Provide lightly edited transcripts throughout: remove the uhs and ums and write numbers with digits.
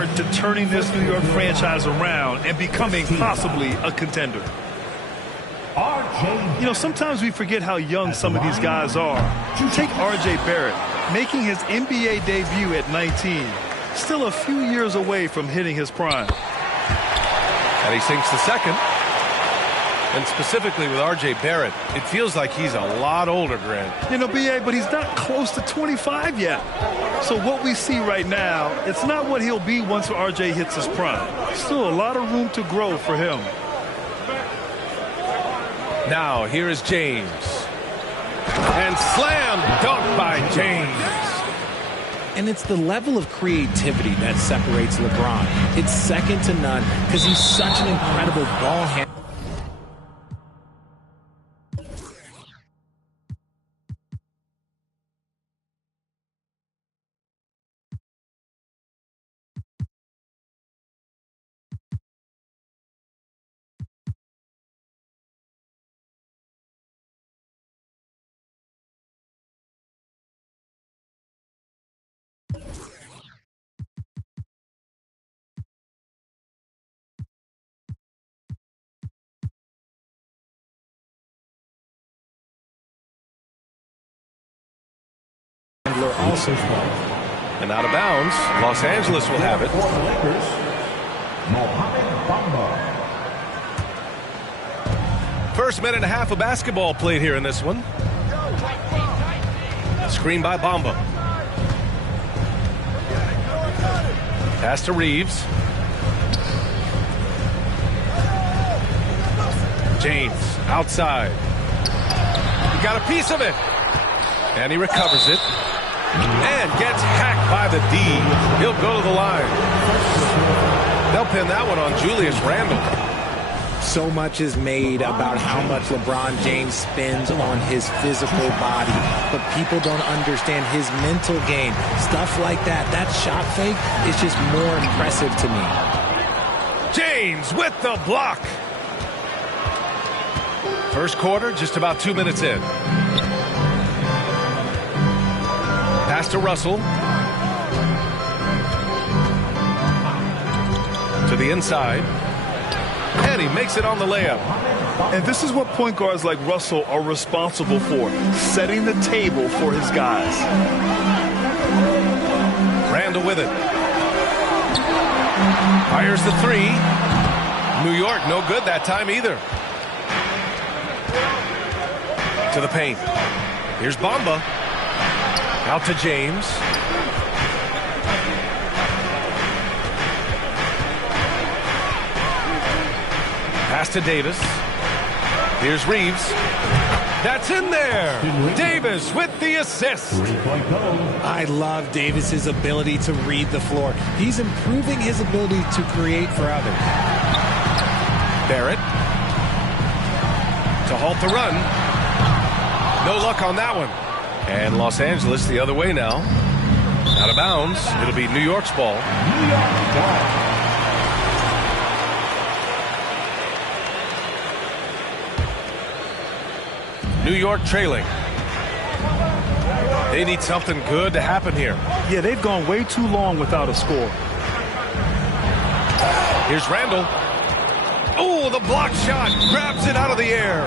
part to turning this New York franchise around and becoming possibly a contender. You know, sometimes we forget how young some of these guys are. Take R.J. Barrett, making his NBA debut at 19. Still a few years away from hitting his prime. And he sinks the second. And specifically with R.J. Barrett, it feels like he's a lot older, Grant. You know, B.A., but he's not close to 25 yet. So what we see right now, it's not what he'll be once R.J. hits his prime. Still a lot of room to grow for him. Now, here is James. And slam dunk by James. And it's the level of creativity that separates LeBron. It's second to none because he's such an incredible ball handler. Also and out of bounds. Los Angeles will have it. First minute and a half of basketball played here in this one. Screen by Bamba. Pass to Reeves. James outside. He got a piece of it. And he recovers it. And gets hacked by the D. He'll go to the line. They'll pin that one on Julius Randle. So much is made about how much LeBron James spends on his physical body, but people don't understand his mental game. Stuff like that, that shot fake is just more impressive to me. James with the block. First quarter, just about 2 minutes in. Pass to Russell. To the inside. And he makes it on the layup. And this is what point guards like Russell are responsible for, setting the table for his guys. Randle with it. Fires the three. New York, no good that time either. To the paint. Here's Bamba. Out to James. Pass to Davis. Here's Reeves. That's in there. Davis with the assist. I love Davis's ability to read the floor. He's improving his ability to create for others. Barrett. To halt the run. No luck on that one. And Los Angeles the other way now. Out of bounds. It'll be New York's ball. New York trailing. They need something good to happen here. Yeah, they've gone way too long without a score. Here's Randle. Oh, the block shot. Grabs it out of the air.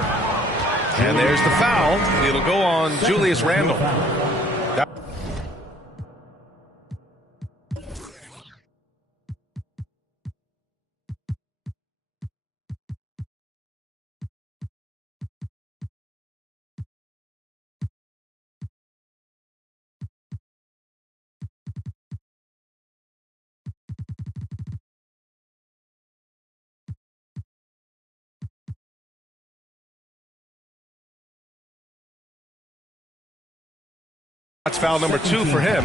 And there's the foul. It'll go on Julius Randle. That's foul number 2 for him.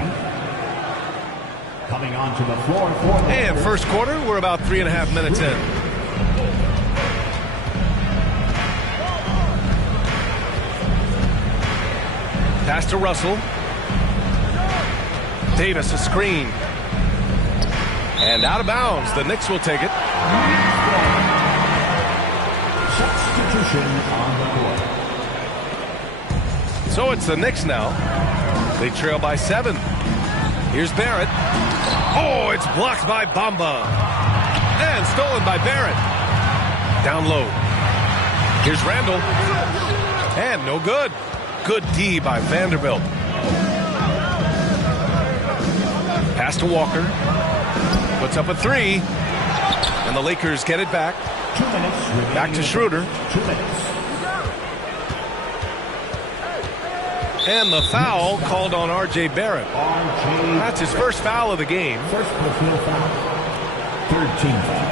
Coming onto the floor and first quarter, we're about 3.5 minutes in. Pass to Russell. Davis a screen. And out of bounds. The Knicks will take it. Substitution on the court. So it's the Knicks now. They trail by 7. Here's Barrett. Oh, it's blocked by Bamba. And stolen by Barrett. Down low. Here's Randall. And no good. Good D by Vanderbilt. Pass to Walker. Puts up a three. And the Lakers get it back. Back to Schroeder. And the foul called on R.J. Barrett. That's his first foul of the game. First personal foul. 13th foul.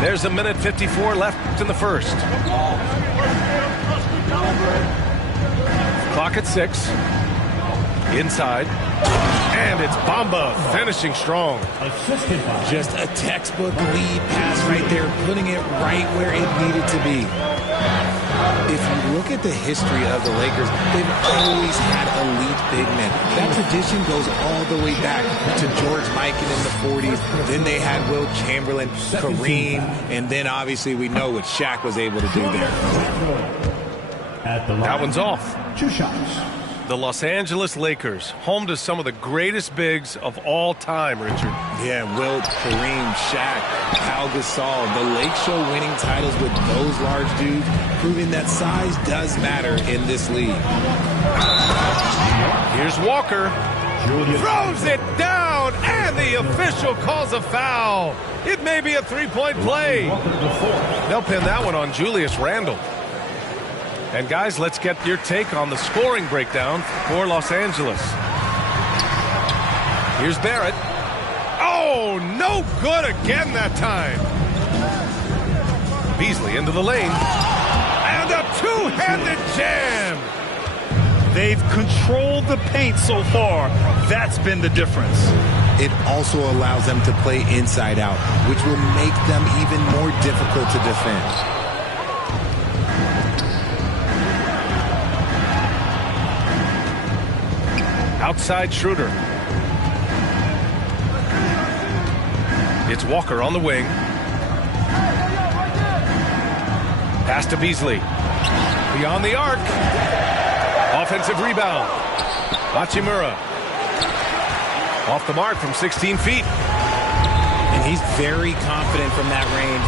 There's a minute 54 left in the first. Clock at 6. Inside. And it's Bamba finishing strong. Assisted by Just a textbook lead pass right there, putting it right where it needed to be. If you look at the history of the Lakers, they've always had elite big men. That tradition goes all the way back to George Mikan in the 40s. Then they had Wilt Chamberlain, Kareem, and then obviously we know what Shaq was able to do there. at the line. That one's off. 2 shots. The Los Angeles Lakers, home to some of the greatest bigs of all time, Richard. Yeah, Wilt, Kareem, Shaq, Pau Gasol, the Lake Show winning titles with those large dudes, proving that size does matter in this league. Here's Walker. Throws it down, and the official calls a foul. It may be a three-point play. They'll pin that one on Julius Randle. And guys, let's get your take on the scoring breakdown for Los Angeles. Here's Barrett. Oh, no good again that time. Beasley into the lane. And a two-handed jam. They've controlled the paint so far. That's been the difference. It also allows them to play inside out, which will make them even more difficult to defend. Outside Schroeder. It's Walker on the wing. Pass to Beasley. Beyond the arc. Offensive rebound. Hachimura. Off the mark from 16 feet. And he's very confident from that range,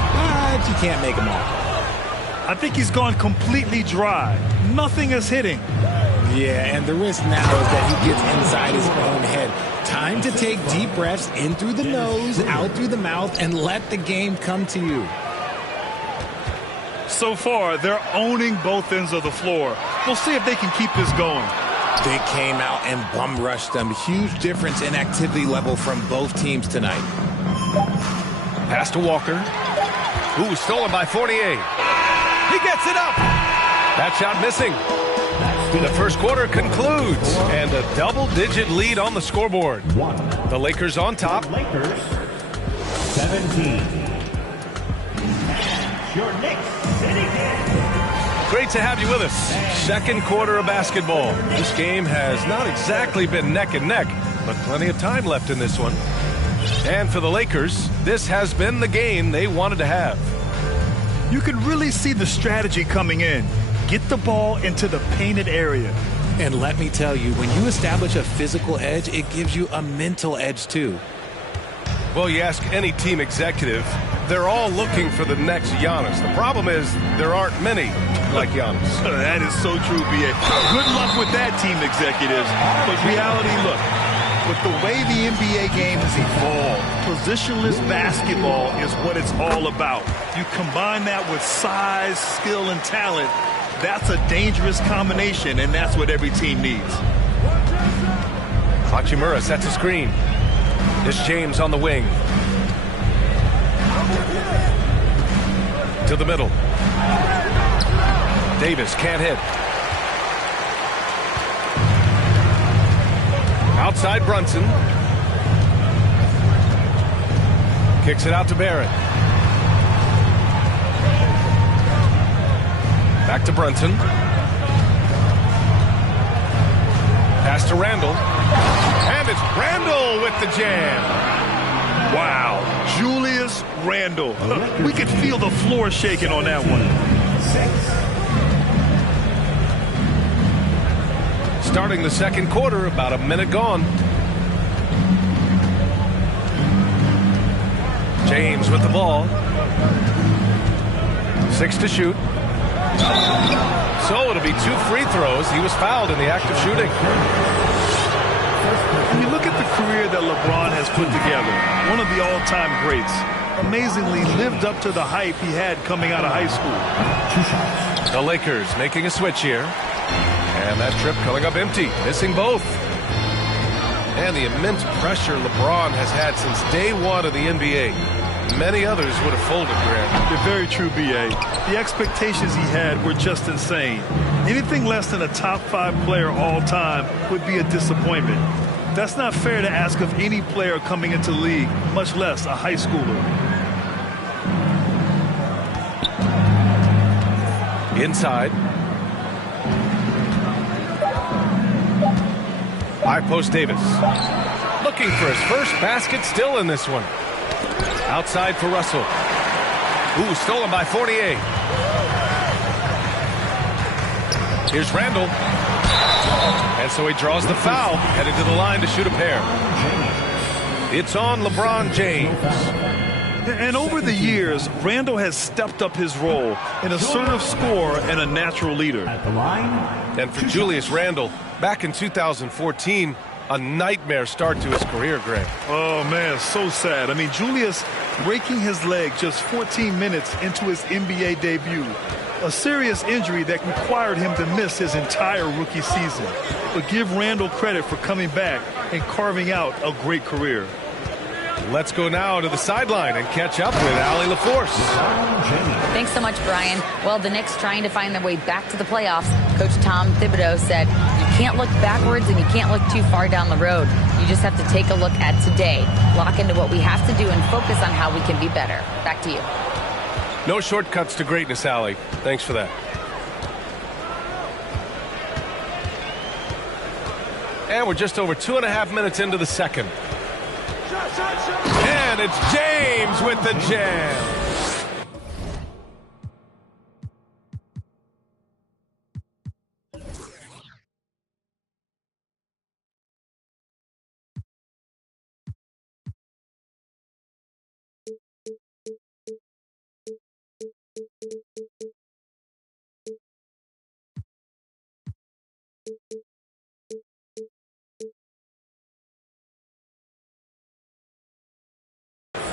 but you can't make him all. I think he's gone completely dry. Nothing is hitting. Yeah, and the risk now is that he gets inside his own head. Time to take deep breaths in through the nose, out through the mouth, and let the game come to you. So far, they're owning both ends of the floor. We'll see if they can keep this going. They came out and bum rushed them. Huge difference in activity level from both teams tonight. Pass to Walker. Ooh, stolen by Fournier. He gets it up. That shot missing. The first quarter concludes, and a double-digit lead on the scoreboard. 1. The Lakers on top. Lakers 17. Your Knicks sitting in. Great to have you with us. Second quarter of basketball. This game has not exactly been neck and neck, but plenty of time left in this one. And for the Lakers, this has been the game they wanted to have. You can really see the strategy coming in. Get the ball into the painted area. And let me tell you, when you establish a physical edge, it gives you a mental edge too. Well, you ask any team executive, they're all looking for the next Giannis. The problem is there aren't many like Giannis. That is so true, B.A. Good luck with that, team executives. But reality, look, with the way the NBA game has evolved, positionless basketball is what it's all about. You combine that with size, skill, and talent, that's a dangerous combination, and that's what every team needs. Hachimura sets a screen. It's James on the wing. To the middle. Davis can't hit. Outside Brunson. Kicks it out to Barrett. Back to Brunson. Pass to Randle. And it's Randle with the jam. Wow, Julius Randle. We could feel the floor shaking on that one. starting the second quarter, about a minute gone. James with the ball. 6 to shoot. So it'll be 2 free throws. He was fouled in the act of shooting. When you look at the career that LeBron has put together, one of the all-time greats, amazingly lived up to the hype he had coming out of high school. The Lakers making a switch here. And that trip coming up empty, missing both. And the immense pressure LeBron has had since day one of the NBA. Many others would have folded, Grant. You're very true, B.A. The expectations he had were just insane. Anything less than a top 5 player all time would be a disappointment. That's not fair to ask of any player coming into the league, much less a high schooler. Inside. High post Davis. Looking for his first basket, still in this one. Outside for Russell. Ooh, stolen by Fournier. Here's Randall. And so he draws the foul, headed to the line to shoot a pair. It's on LeBron James. And over the years, Randall has stepped up his role, an assertive scorer and a natural leader. At the line. And for Julius Randle, back in 2014, a nightmare start to his career, Greg. Oh, man, so sad. I mean, Julius breaking his leg just 14 minutes into his NBA debut. A serious injury that required him to miss his entire rookie season. But give Randall credit for coming back and carving out a great career. Let's go now to the sideline and catch up with Allie LaForce. Thanks so much, Brian. Well, the Knicks trying to find their way back to the playoffs. Coach Tom Thibodeau said, you can't look backwards and you can't look too far down the road. You just have to take a look at today, lock into what we have to do, and focus on how we can be better. Back to you. No shortcuts to greatness, Allie. Thanks for that. And we're just over 2.5 minutes into the second. And it's James with the jam.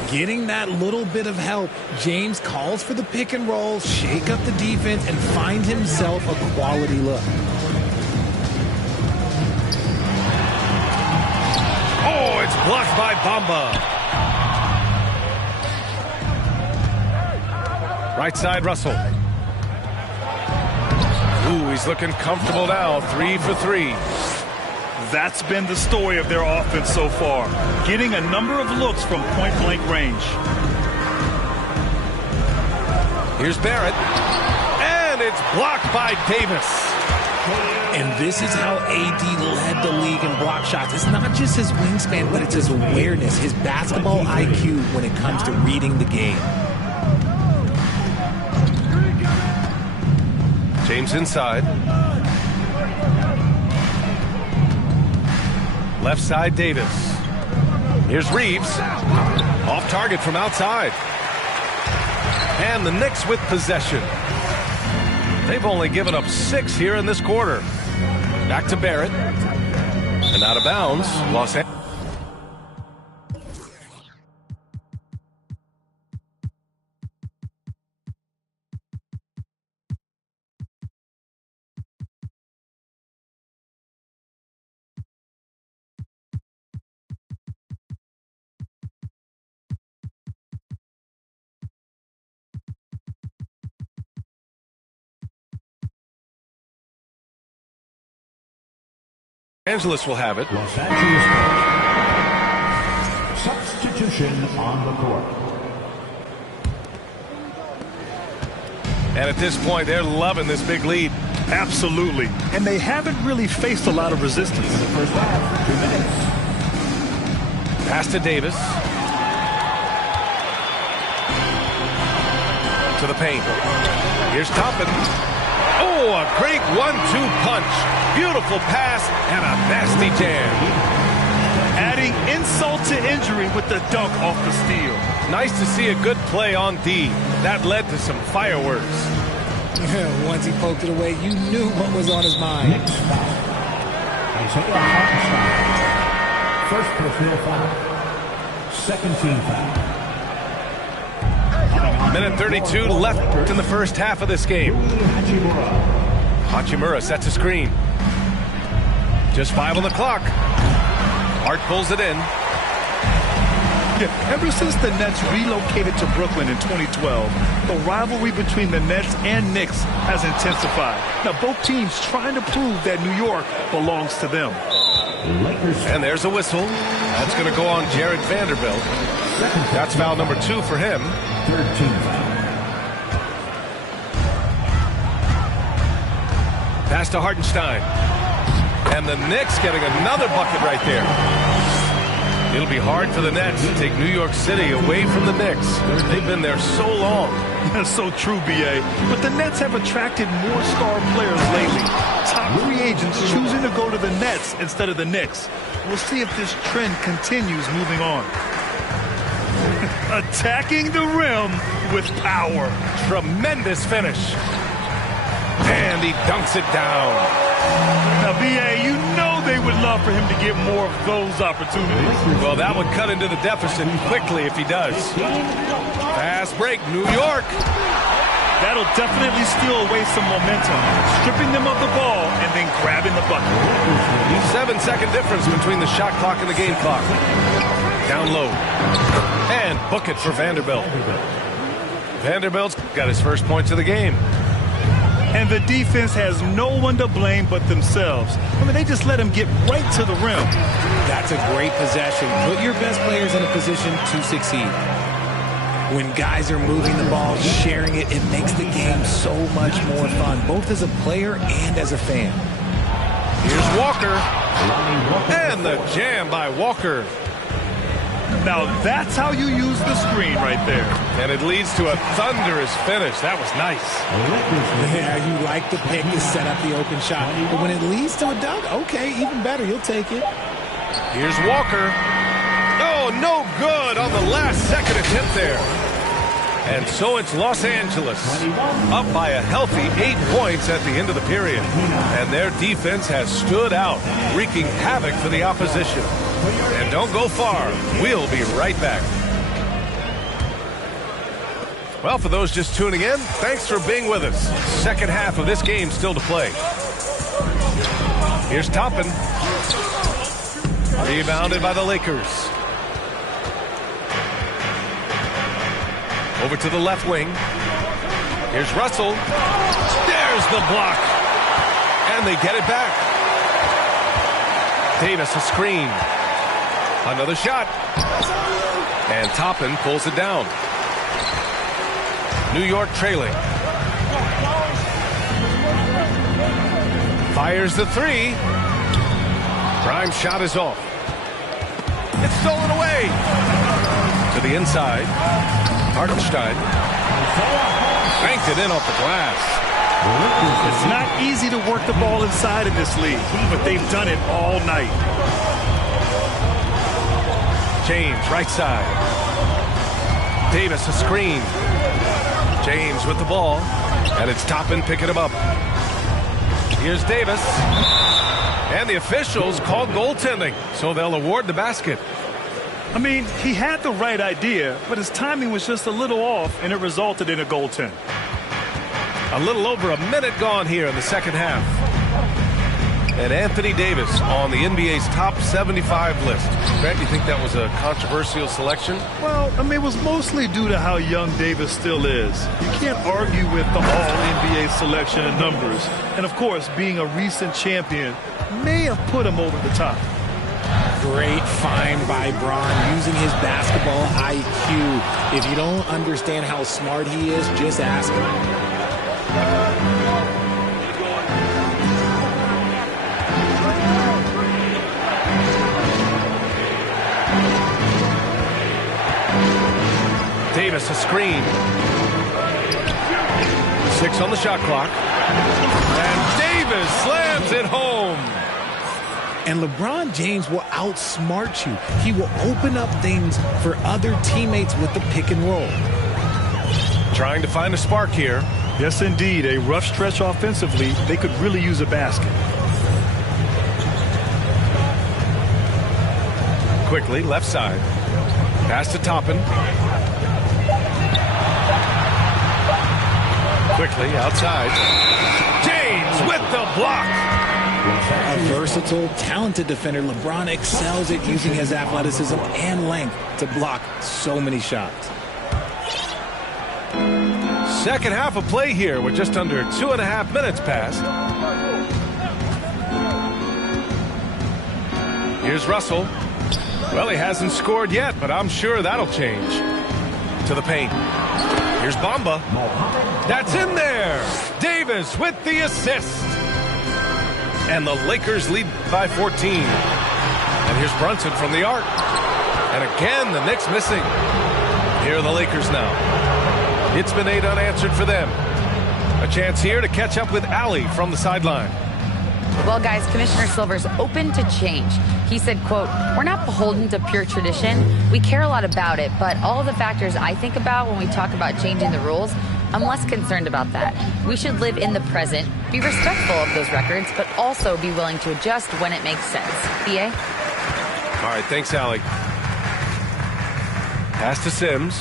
Getting that little bit of help, James calls for the pick and roll, shake up the defense, and find himself a quality look. Oh, it's blocked by Bamba. Right side, Russell. Ooh, he's looking comfortable now. 3 for 3. That's been the story of their offense so far, getting a number of looks from point-blank range. Here's Barrett, and it's blocked by Davis. And this is how AD led the league in block shots. It's not just his wingspan, but it's his awareness, his basketball IQ when it comes to reading the game. James inside. Left side, Davis. Here's Reeves. Off target from outside. And the Knicks with possession. They've only given up 6 here in this quarter. Back to Barrett. And out of bounds. Los Angeles. Angeles will have it. Los Angeles substitution on the court. And at this point, they're loving this big lead. Absolutely. And they haven't really faced a lot of resistance. In the first half, 2 minutes. Pass to Davis. To the paint. Here's Toppin. Oh, Oh, a great 1-2 punch. Beautiful pass and a nasty jam. Adding insult to injury with the dunk off the steal. Nice to see a good play on D. That led to some fireworks. Once he poked it away, you knew what was on his mind. Isaiah Hartenstein. First personal foul. Second team foul. Minute 32 left in the first half of this game. Hachimura sets a screen. Just 5 on the clock. Hart pulls it in. Yeah, ever since the Nets relocated to Brooklyn in 2012, the rivalry between the Nets and Knicks has intensified. Now, both teams trying to prove that New York belongs to them. And there's a whistle. That's going to go on Jared Vanderbilt. That's foul number 2 for him. Third team foul. Pass to Hartenstein. And the Knicks getting another bucket right there. It'll be hard for the Nets to take New York City away from the Knicks. They've been there so long. That's so true, B.A. But the Nets have attracted more star players lately. Top free agents choosing to go to the Nets instead of the Knicks. We'll see if this trend continues moving on. Attacking the rim with power. Tremendous finish. And he dunks it down. Now, B.A., you know they would love for him to get more of those opportunities. Well, that would cut into the deficit quickly if he does. Fast break, New York. That'll definitely steal away some momentum, stripping them of the ball and then grabbing the bucket. 7-second difference between the shot clock and the game clock. Down low. And book it for Vanderbilt. Vanderbilt's got his first points of the game. And the defense has no one to blame but themselves. I mean, they just let him get right to the rim. That's a great possession. Put your best players in a position to succeed. When guys are moving the ball, sharing it, it makes the game so much more fun, both as a player and as a fan. Here's Walker. And the jam by Walker. Now, that's how you use the screen right there. And it leads to a thunderous finish. That was nice. Yeah, you like the pick to set up the open shot. But when it leads to a dunk, okay, even better. You'll take it. Here's Walker. Oh, no good on the last second attempt there. And so it's Los Angeles up by a healthy 8 points at the end of the period. And their defense has stood out, wreaking havoc for the opposition. And don't go far. We'll be right back. Well, for those just tuning in, thanks for being with us. Second half of this game still to play. Here's Toppin. Rebounded by the Lakers. Over to the left wing. Here's Russell. There's the block. And they get it back. Davis a screen. Another shot. And Toppin pulls it down. New York trailing. Fires the three. Grimes' shot is off. It's stolen away. To the inside. Hartenstein. Banked it in off the glass. It's not easy to work the ball inside in this league, but they've done it all night. James, right side. Davis, a screen. James with the ball. And it's Toppin picking him up. Here's Davis. And the officials called goaltending, so they'll award the basket. I mean, he had the right idea, but his timing was just a little off, and it resulted in a goaltend. A little over a minute gone here in the second half. And Anthony Davis on the NBA's top 75 list. Grant, you think that was a controversial selection? Well, I mean, it was mostly due to how young Davis still is. You can't argue with the all-NBA selection and numbers. And, of course, being a recent champion may have put him over the top. Great find by Bron using his basketball IQ. If you don't understand how smart he is, just ask him. Davis a screen. 6 on the shot clock. And Davis slams it home. And LeBron James will outsmart you. He will open up things for other teammates with the pick and roll. Trying to find a spark here. Yes, indeed. A rough stretch offensively. They could really use a basket. Quickly, left side. Pass to Toppin. Quickly, outside. James with the block. A versatile, talented defender, LeBron excels at using his athleticism and length to block so many shots. Second half of play here with just under 2.5 minutes passed. Here's Russell. Well, he hasn't scored yet, but I'm sure that'll change. To the paint. Here's Bamba. That's in there. Davis with the assist. And the Lakers lead by 14. And here's Brunson from the arc. And again, the Knicks missing. Here are the Lakers now. It's been 8 unanswered for them. A chance here to catch up with Allie from the sideline. Well, guys, Commissioner Silver's open to change. He said, quote, "We're not beholden to pure tradition. We care a lot about it, but all of the factors I think about when we talk about changing the rules, I'm less concerned about that. We should live in the present, be respectful of those records, but also be willing to adjust when it makes sense." BA? All right, thanks, Allie. Pass to Sims.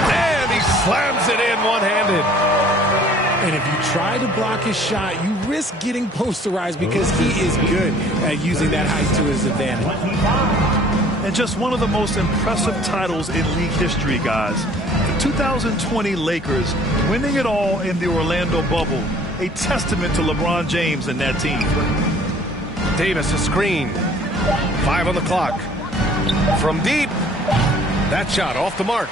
And he slams it in one-handed. And if you try to block his shot, you risk getting posterized because he is good at using that height to his advantage. And just one of the most impressive titles in league history, guys. The 2020 Lakers winning it all in the Orlando bubble. A testament to LeBron James and that team. Davis, a screen. 5 on the clock. From deep. That shot off the mark.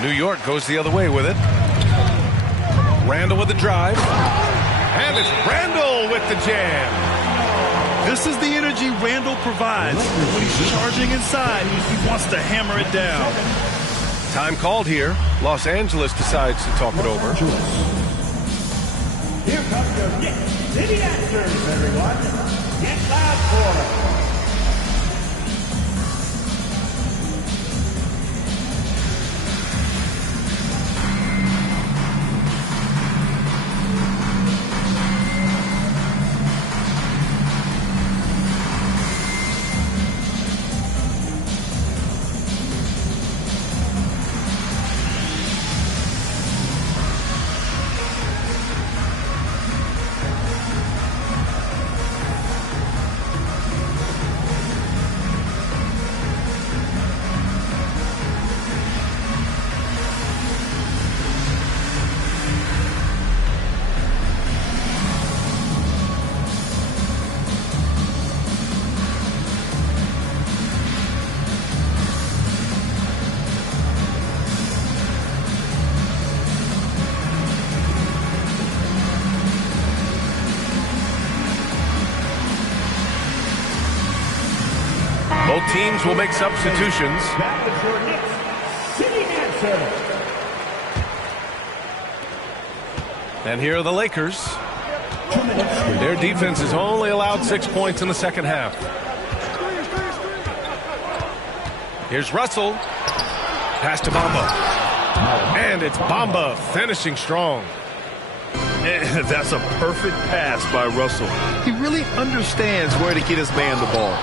New York goes the other way with it. Randall with the drive. And it's Randall with the jam. This is the energy Randall provides. When he's charging inside, he wants to hammer it down. Time called here. Los Angeles decides to talk it over. Here comes your Knicks City Answers, everyone. Get loud for them. Both teams will make substitutions. That is your Knicks City Answer. And here are the Lakers. Their defense has only allowed 6 points in the second half. Here's Russell. Pass to Bamba. And it's Bamba finishing strong. And that's a perfect pass by Russell. He really understands where to get his man the ball.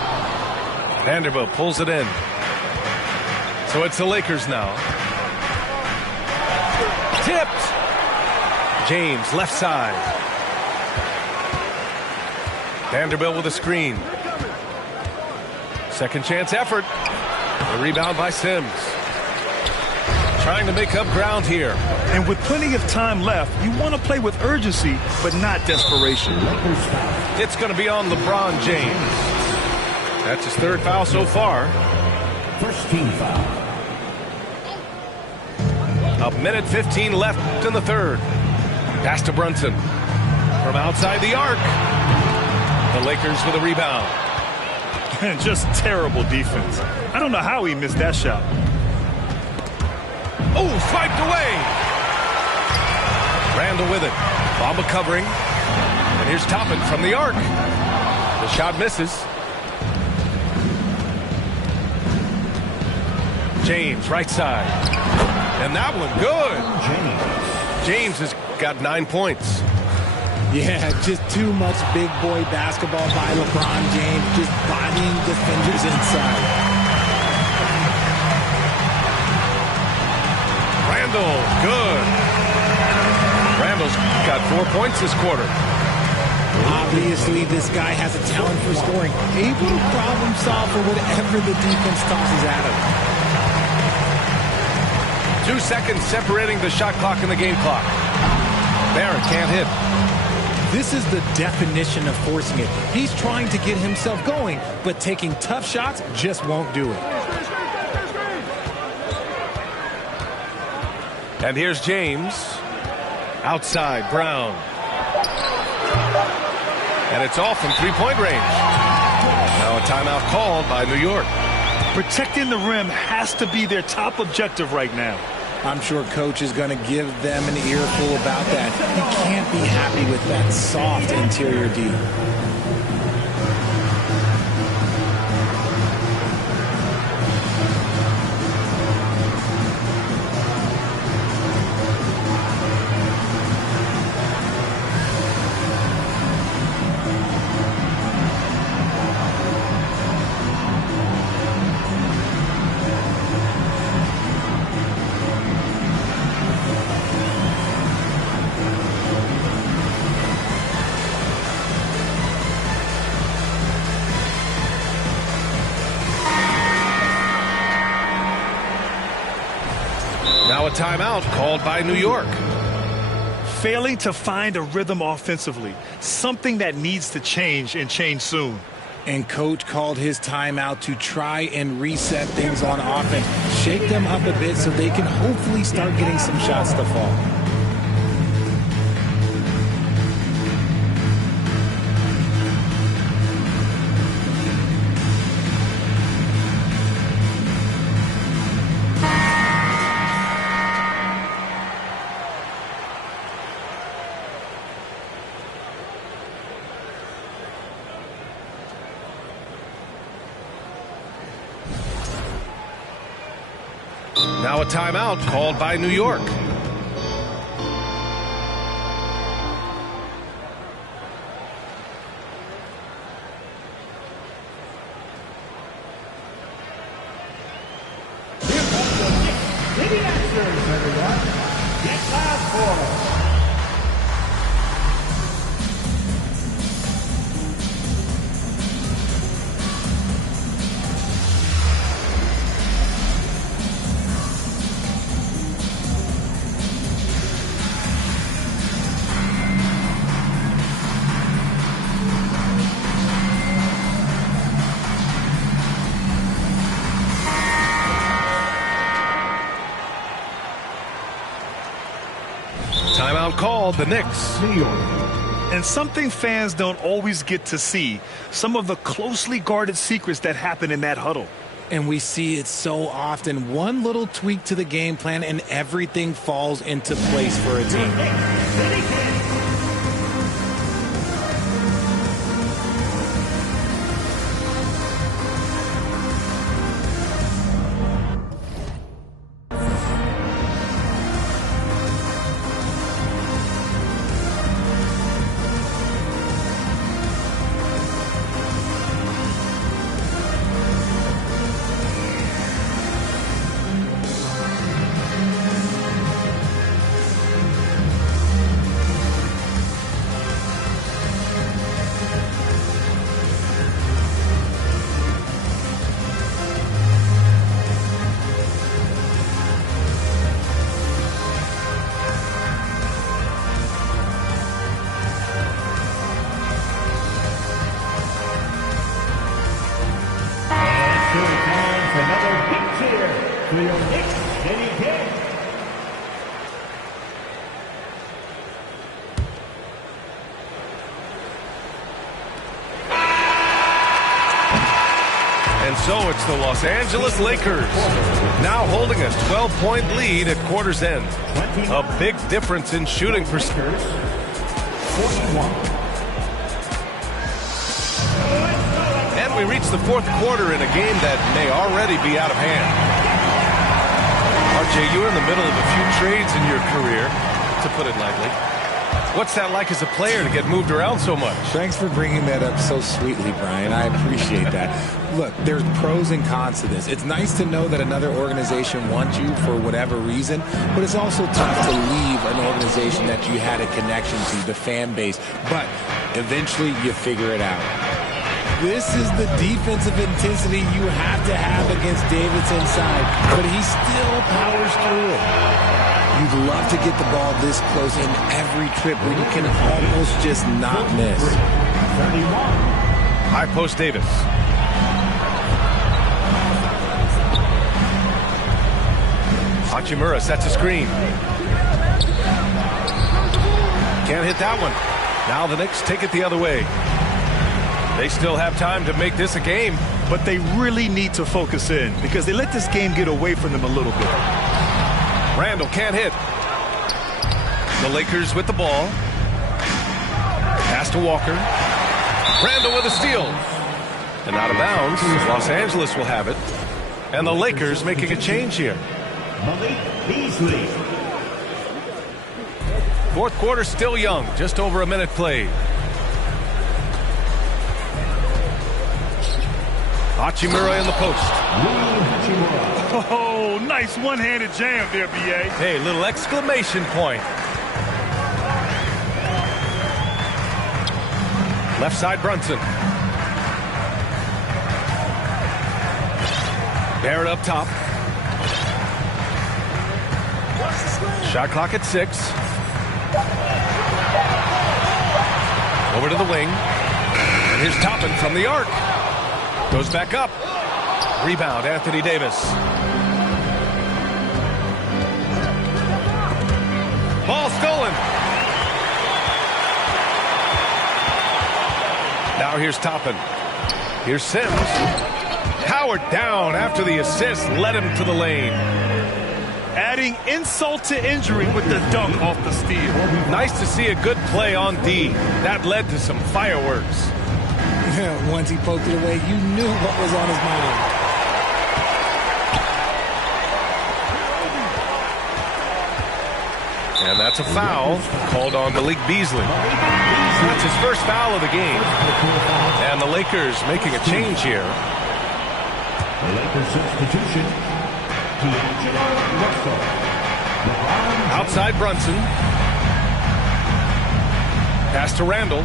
Vanderbilt pulls it in. So it's the Lakers now. Tipped. James left side. Vanderbilt with a screen. Second chance effort. A rebound by Sims. Trying to make up ground here. And with plenty of time left, you want to play with urgency, but not desperation. It's going to be on LeBron James. That's his third foul so far. First team foul. A minute 15 left in the third. Pass to Brunson. From outside the arc. The Lakers with a rebound. Just terrible defense. I don't know how he missed that shot. Oh, swiped away. Randall with it. Bamba covering. And here's Toppin from the arc. The shot misses. James, right side. And that one, good. James has got 9 points. Yeah, just too much big boy basketball by LeBron James, just bodying defenders inside. Randall, good. Randall's got 4 points this quarter. Obviously, this guy has a talent for scoring, able to problem solve for whatever the defense tosses at him. 2 seconds separating the shot clock and the game clock. Barrett can't hit. This is the definition of forcing it. He's trying to get himself going, but taking tough shots just won't do it. And here's James. Outside, Brown. And it's off from three-point range. Now a timeout called by New York. Protecting the rim has to be their top objective right now. I'm sure Coach is going to give them an earful about that. He can't be happy with that soft interior D. Now a timeout called by New York. Failing to find a rhythm offensively, something that needs to change and change soon. And Coach called his timeout to try and reset things on offense, shake them up a bit so they can hopefully start getting some shots to fall. Now a timeout called by New York. Here comes the Knicks City Masters, everyone. Get loud for us. Timeout called the Knicks. New York. And something fans don't always get to see, some of the closely guarded secrets that happen in that huddle. And we see it so often. One little tweak to the game plan and everything falls into place for a team. Knicks City Kings. Another big cheer for your Knicks City Kings. And so it's the Los Angeles Lakers now holding a 12-point lead at quarter's end. A big difference in shooting percentage. And we reach the fourth quarter in a game that may already be out of hand. RJ, you're in the middle of a few trades in your career, to put it lightly. What's that like as a player to get moved around so much? Thanks for bringing that up so sweetly, Brian. I appreciate that. Look, there's pros and cons to this. It's nice to know that another organization wants you for whatever reason, but it's also tough to leave an organization that you had a connection to, the fan base. But eventually you figure it out. This is the defensive intensity you have to have against Davis inside, but he still powers through it. You'd love to get the ball this close in every trip where you can almost just not miss. High post Davis. Hachimura sets a screen. Can't hit that one. Now the Knicks take it the other way. They still have time to make this a game. But they really need to focus in because they let this game get away from them a little bit. Randall can't hit. The Lakers with the ball. Pass to Walker. Randall with a steal. And out of bounds. Los Angeles will have it. And the Lakers making a change here. Malik Beasley. Fourth quarter still young. Just over a minute played. Hachimura in the post. Oh, nice one-handed jam there, B.A. Hey, little exclamation point. Left side Brunson. Barrett up top. Shot clock at 6. Over to the wing. And here's Toppin from the arc. Goes back up. Rebound, Anthony Davis. Ball stolen. Now here's Toppin. Here's Sims. Powered down after the assist led him to the lane. Adding insult to injury with the dunk off the steal. Nice to see a good play on D. That led to some fireworks. Once he poked it away, you knew what was on his mind. And that's a foul called on Malik Beasley. That's his first foul of the game. And the Lakers making a change here. The Lakers substitution. Outside Brunson. Pass to Randall.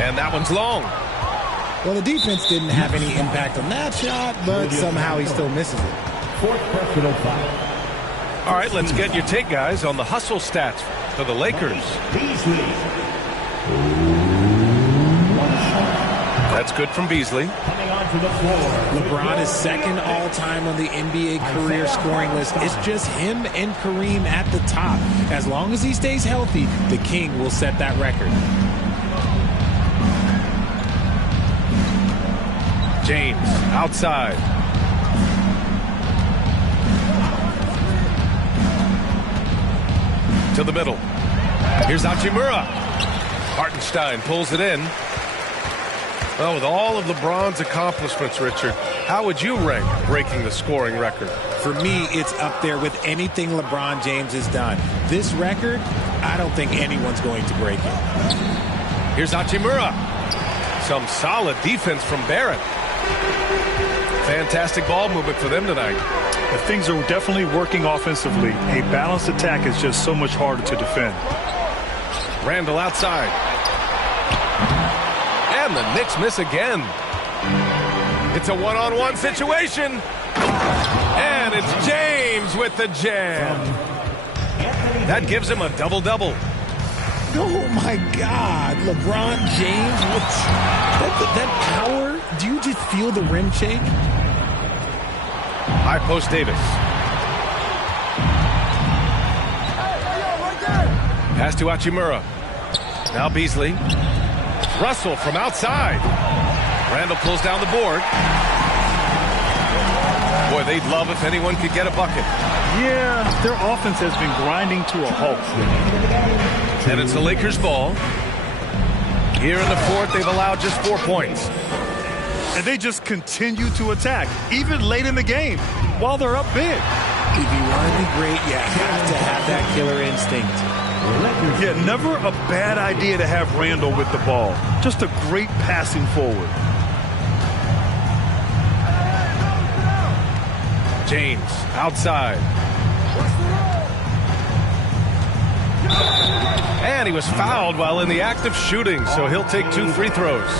And that one's long. Well, the defense didn't have any impact on that shot, but somehow he still misses it. Fourth personal foul. All right, let's get your take, guys, on the hustle stats for the Lakers. Beasley. That's good from Beasley. Coming onto the floor. LeBron is second all-time on the NBA career scoring list. It's just him and Kareem at the top. As long as he stays healthy, the King will set that record. James outside. To the middle. Here's Hachimura. Hartenstein pulls it in. Well, with all of LeBron's accomplishments, Richard, how would you rank breaking the scoring record? For me, it's up there with anything LeBron James has done. This record, I don't think anyone's going to break it. Here's Hachimura. Some solid defense from Barrett. Fantastic ball movement for them tonight. But things are definitely working offensively. A balanced attack is just so much harder to defend. Randall outside. And the Knicks miss again. It's a one-on-one situation. And it's James with the jam. That gives him a double-double. Oh, my God. LeBron James, that power, do you just feel the rim shake? High post Davis. Pass to Hachimura. Now Beasley. Russell from outside. Randall pulls down the board. Boy, they'd love if anyone could get a bucket. Yeah, their offense has been grinding to a halt. And it's the Lakers' ball. Here in the fourth, they've allowed just 4 points. And they just continue to attack, even late in the game, while they're up big. If you want to be great, you have to have that killer instinct. Yeah, never a bad idea to have Randall with the ball. Just a great passing forward. James outside. And he was fouled while in the act of shooting, so he'll take 2 free throws.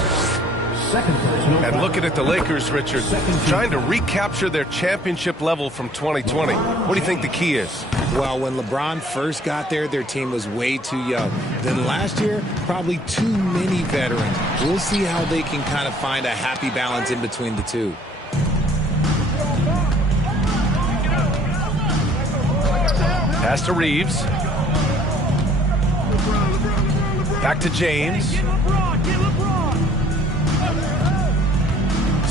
And looking at the Lakers, Richard, trying to recapture their championship level from 2020. What do you think the key is? Well, when LeBron first got there, their team was way too young. Then last year, probably too many veterans. We'll see how they can kind of find a happy balance in between the two. Pass to Reeves. Back to James.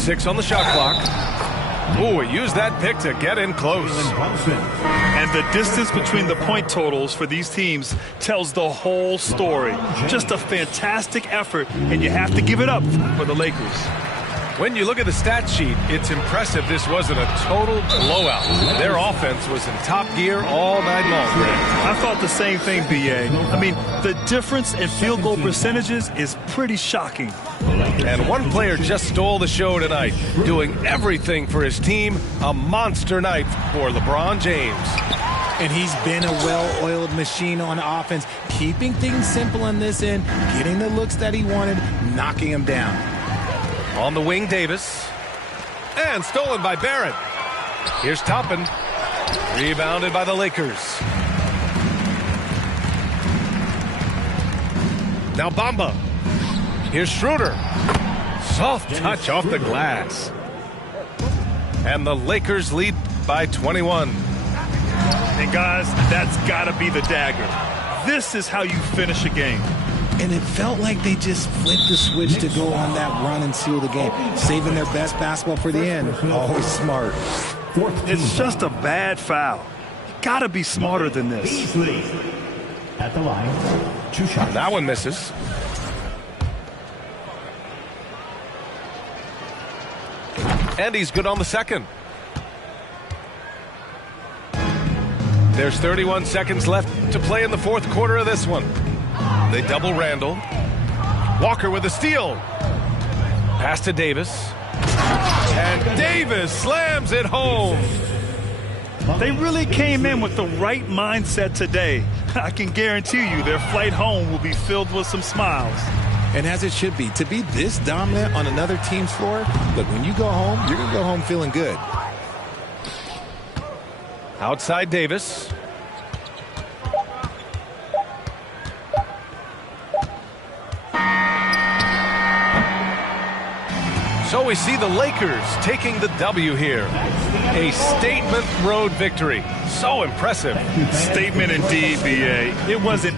6 on the shot clock. Ooh, he used that pick to get in close. And the distance between the point totals for these teams tells the whole story. Just a fantastic effort, and you have to give it up for the Lakers. When you look at the stat sheet, it's impressive this wasn't a total blowout. Their offense was in top gear all night long. I thought the same thing, B.A. I mean, the difference in field goal percentages is pretty shocking. And one player just stole the show tonight, doing everything for his team. A monster night for LeBron James. And he's been a well-oiled machine on offense, keeping things simple in this end, getting the looks that he wanted, knocking them down. On the wing, Davis. And stolen by Barrett. Here's Toppin. Rebounded by the Lakers. Now Bamba. Here's Schroeder. Soft touch off the glass. And the Lakers lead by 21. And guys, that's got to be the dagger. This is how you finish a game. And it felt like they just flipped the switch to go on that run and seal the game, saving their best basketball for the end. Always smart. It's just a bad foul. You got to be smarter than this. At the line, 2 shots. That one misses. And he's good on the second. There's 31 seconds left to play in the fourth quarter of this one. They double Randall. Walker with a steal. Pass to Davis. And Davis slams it home. They really came in with the right mindset today. I can guarantee you their flight home will be filled with some smiles. And as it should be, to be this dominant on another team's floor, look, when you go home, you're going to go home feeling good. Outside Davis. So we see the Lakers taking the W here. A statement road victory. So impressive. Statement indeed, B.A. It wasn't